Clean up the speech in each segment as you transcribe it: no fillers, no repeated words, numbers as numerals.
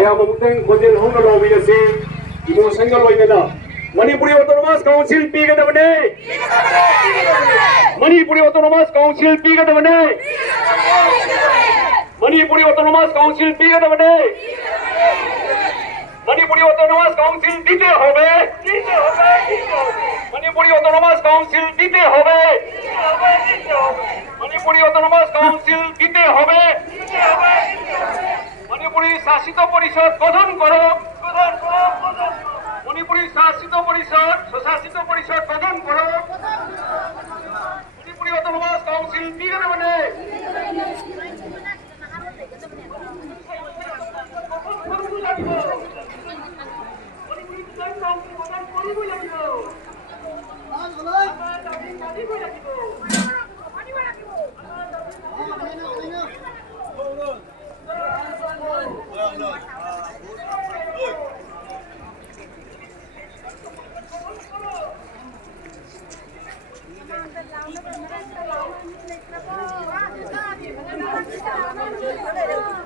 mayam amuteng khonjel hongna lobiyasi emotion ga loinena Manipuri Autonomous Council pigadabane Manipuri Autonomous Council pigadabane Manipuri Autonomous Council pigadabane Manipuri Autonomous Council dite hobe Manipuri Autonomous Council dite hobe Manipuri Autonomous Council dite hobe Manipuri Shashito Porishod গঠন করো মণিপুরি শাসিত পরিষদ স্বশাসিত পরিষদ গঠন করো Manipuri autonomous council পিগাবনে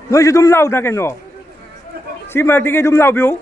Ngươi chỉ đun lâu ra cái nó, xí mà đi cái đun lâu biểu.